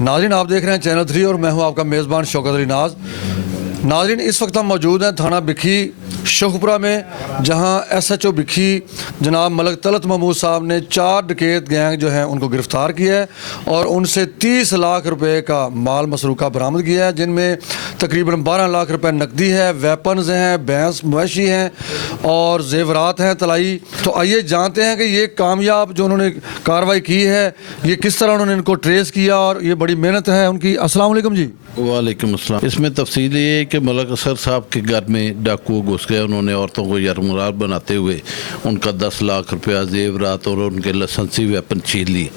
नाज़रीन, आप देख रहे हैं चैनल 3 और मैं हूं आपका मेज़बान शौकत अली नाज। नाज़रीन, इस वक्त हम मौजूद हैं थाना बिखी शेखपुरा में, जहां SHO बिखी जनाब मलक तलत महमूद साहब ने 4 डकैत गैंग जो हैं उनको गिरफ़्तार किया है और उनसे 30 लाख रुपए का माल मसरूक़ा बरामद किया है, जिनमें तकरीबन 12 लाख रुपए नकदी है, वेपन्स हैं, भैंस मवेशी हैं और जेवरात हैं तलाई। तो आइए जानते हैं कि ये कामयाब जो उन्होंने कार्रवाई की है, ये किस तरह उन्होंने इनको ट्रेस किया और ये बड़ी मेहनत है उनकी। अस्सलाम वालेकुम जी। वालेकुम अस्सलाम। इसमें तफसील ये है कि मलक असर साहब के घर में डाकू घुस गए। उन्होंने औरतों को यरमुरार बनाते हुए उनका 10 लाख रुपया, जेवरात और उनके लाइसेंसी वेपन छीन ली।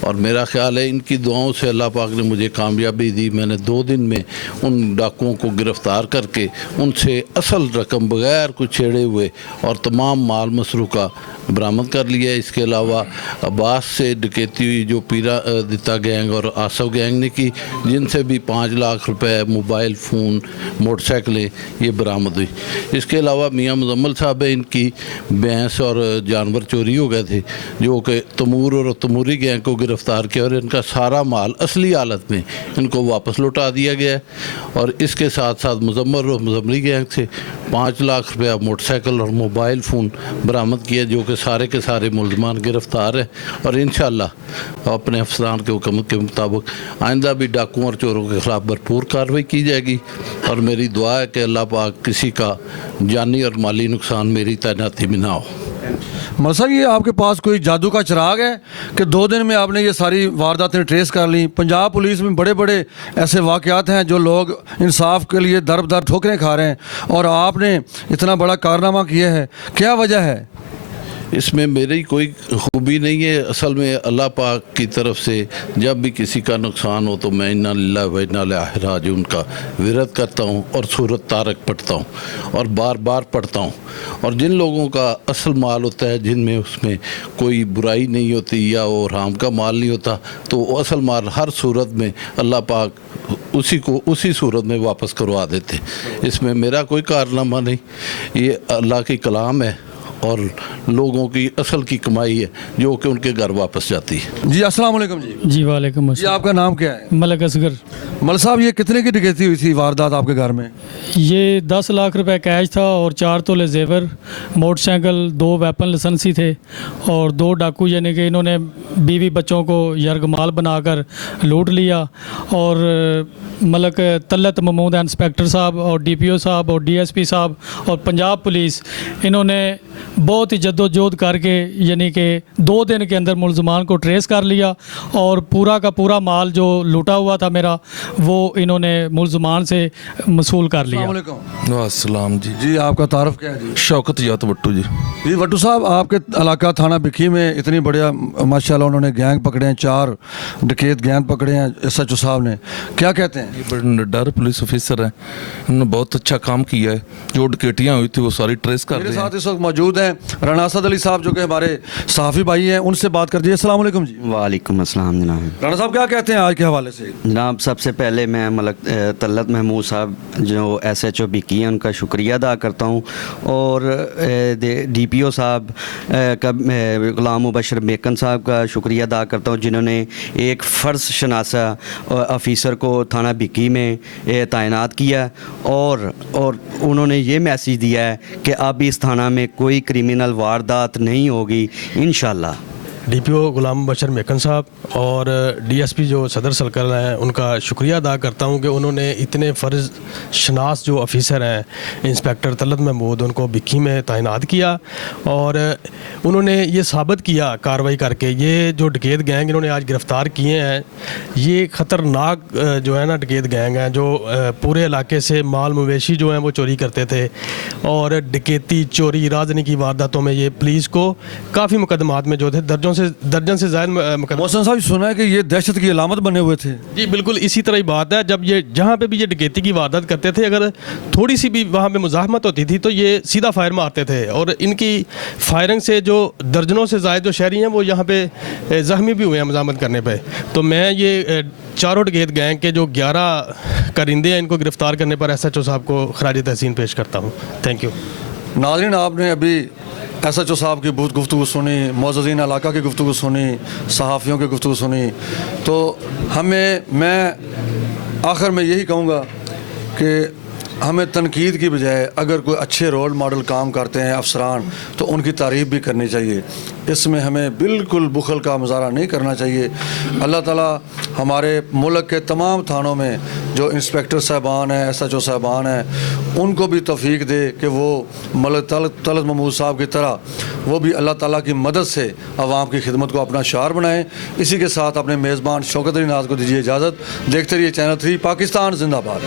और मेरा ख्याल है इनकी दुआओं से अल्लाह पाक ने मुझे कामयाबी दी। मैंने 2 दिन में उन डाकुओं को गिरफ़्तार करके उनसे असल रकम बगैर कुछ छेड़े हुए और तमाम माल मसरूक़ा बरामद कर लिया। इसके अलावा अब्बास से डकैती हुई जो पीरा दिता गैंग और आसफ गैंग ने की, जिनसे भी 5 लाख रुपए, मोबाइल फ़ोन, मोटरसाइकिलें ये बरामद हुई। इसके अलावा मियाँ मुजम्मल साहब है, इनकी भैंस और जानवर चोरी हो गए थे, जो कि तमूर और तमूरी गैंग को गिरफ़्तार किया और इनका सारा माल असली हालत में इनको वापस लौटा दिया गया है। और इसके साथ साथ मुजम्मल और मुजम्मली गैंग से 5 लाख रुपया, मोटरसाइकिल और मोबाइल फ़ोन बरामद किया, जो कि सारे के सारे मुलजमान गिरफ़्तार हैं। और इंशाअल्लाह अपने अफसरान के हुक्म के मुताबिक आइंदा भी डाकुओं और चोरों के ख़िलाफ़ भरपूर कार्रवाई की जाएगी। और मेरी दुआ है कि अल्लाह पाक किसी का जानी और माली नुकसान मेरी तैनाती में ना हो। मलक साहब, ये आपके पास कोई जादू का चिराग है कि 2 दिन में आपने ये सारी वारदातें ट्रेस कर ली? पंजाब पुलिस में बड़े बड़े ऐसे वाक़यात हैं जो लोग इंसाफ के लिए दर बदर ठोकरें खा रहे हैं और आपने इतना बड़ा कारनामा किया है, क्या वजह है? इसमें मेरी कोई खूबी नहीं है। असल में अल्लाह पाक की तरफ से जब भी किसी का नुकसान हो तो मैं इन्ना लिल्लाहि व इन्ना इलैहि राजिऊन का विरद करता हूँ और सूरत तारक पढ़ता हूँ और बार बार पढ़ता हूँ। और जिन लोगों का असल माल होता है, जिनमें उसमें कोई बुराई नहीं होती या वो हराम का माल नहीं होता, तो असल माल हर सूरत में अल्लाह पाक उसी सूरत में वापस करवा देते। इसमें मेरा कोई कारनामा नहीं, ये अल्लाह की कलाम है और लोगों की असल की कमाई है जो कि उनके घर वापस जाती है। जी अस्सलाम वालेकुम जी। जी वालेकुम जी, आपका नाम क्या है? मलक असगर। मलक साहब, ये कितने की डकैती हुई थी वारदात आपके घर में? ये 10 लाख रुपए कैश था और 4 तोले जेवर, मोटरसाइकिल, 2 वेपन लाइसेंसी थे और 2 डाकू, यानी कि इन्होंने बीवी बच्चों को यरगमाल बनाकर लूट लिया। और मलक तलत महमूद इंस्पेक्टर साहब और DPO साहब और DSP साहब और पंजाब पुलिस, इन्होंने बहुत ही जद्दोजहद करके यानी कि 2 दिन के अंदर मुलजमान को ट्रेस कर लिया और पूरा का पूरा माल जो लूटा हुआ था मेरा, वो इन्होंने मुलजमान से वसूल कर लिया। अस्सलाम जी। जी, आपका तारुफ क्या है जी? शौकत यात भट्टू जी। जी भट्टू साहब, आपके इलाका थाना बिखी में इतनी बढ़िया माशाल्लाह उन्होंने गैंग पकड़े हैं, 4 डकैत गैंग पकड़े हैं SHO साहब ने, क्या कहते हैं? ये बड़े निडर पुलिस ऑफिसर हैं, उन्होंने बहुत अच्छा काम किया है। जो डकैतियाँ हुई थी वो सारी ट्रेस कर मेरे रहे हैं। साथ इस वक्त मौजूद हैं राना असद अली साहब, जो कि हमारे सहाफ़ी भाई हैं, उनसे बात कर दीजिए। अस्सलाम वालेकुम जी। वालेकुम अस्सलाम जनाब। राना साहब, क्या कहते हैं आज के हवाले से? जनाब, सबसे पहले मैं मलक तलत महमूद साहब जो SHO बिकी हैं उनका शुक्रिया अदा करता हूँ और DPO साहब का, ग़ुलाम मुबशर मेकन साहब का शुक्रिया अदा करता हूँ, जिन्होंने एक फ़र्ज शनासा ऑफिसर को थाना बिकी में तैनात किया और उन्होंने ये मैसेज दिया है कि अब इस थाना में कोई क्रिमिनल वारदात नहीं होगी इंशाअल्लाह। DPO ग़ुलाम मुबशर मेकन साहब और DSP जो सदर सर्कल हैं, उनका शुक्रिया अदा करता हूं कि उन्होंने इतने फ़र्ज शनास जो ऑफ़िसर हैं इंस्पेक्टर तलत महमूद, उनको बिक्की में तैनात किया और उन्होंने ये साबित किया कार्रवाई करके, ये जो डकैत गैंग इन्होंने आज गिरफ़्तार किए हैं, ये ख़तरनाक जो है ना डकैत गैंग हैं, जो पूरे इलाके से माल मवेशी जो हैं वो चोरी करते थे और डकैती, चोरी, राजनी की वारदातों में ये पुलिस को काफ़ी मुकदमात में जो थे दर्जन से ज़ायद मोहसन साहब, सुना है कि ये दहशत की अलामत बने हुए थे? जी बिल्कुल इसी तरह ही बात है। जब ये जहाँ पे भी ये डकैती की वारदात करते थे, अगर थोड़ी सी भी वहाँ पे मुज़ाहमत होती थी तो ये सीधा फायर मारते थे और इनकी फायरिंग से जो दर्जनों से ज़ायद जो शहरी हैं वो यहाँ पे ज़ख्मी भी हुए हैं मुज़ाहमत करने पे। तो मैं ये चारों डकैत गैंग के जो 11 करिंदे हैं, इनको गिरफ़्तार करने पर SHO साहब को खराज तहसीन पेश करता हूँ। Thank you. नाज़रीन, आपने अभी SHO साहब की बहुत गुफ्तगू सुनी, मोअज़्ज़िज़ीन इलाका की गुफ्तगू सुनी, सहाफ़ियों की गुफ्तगू सुनी, तो मैं आखिर में यही कहूँगा कि हमें तनकीद की बजाय अगर कोई अच्छे रोल मॉडल काम करते हैं अफसरान, तो उनकी तारीफ़ भी करनी चाहिए। इसमें हमें बिल्कुल बुखल का मुजाहरा नहीं करना चाहिए। अल्लाह ताला हमारे मुल्क के तमाम थानों में जो इंस्पेक्टर साहबान हैं, SHO साहबान हैं, उनको भी तौफीक दे कि वो मलक तलत महमूद साहब की तरह वो भी अल्लाह ताला की मदद से आवाम की खिदमत को अपना शार बनाएं। इसी के साथ अपने मेज़बान शौकत अली नाज़ को दीजिए इजाज़त। देखते रहिए चैनल 3 पाकिस्तान जिंदाबाद।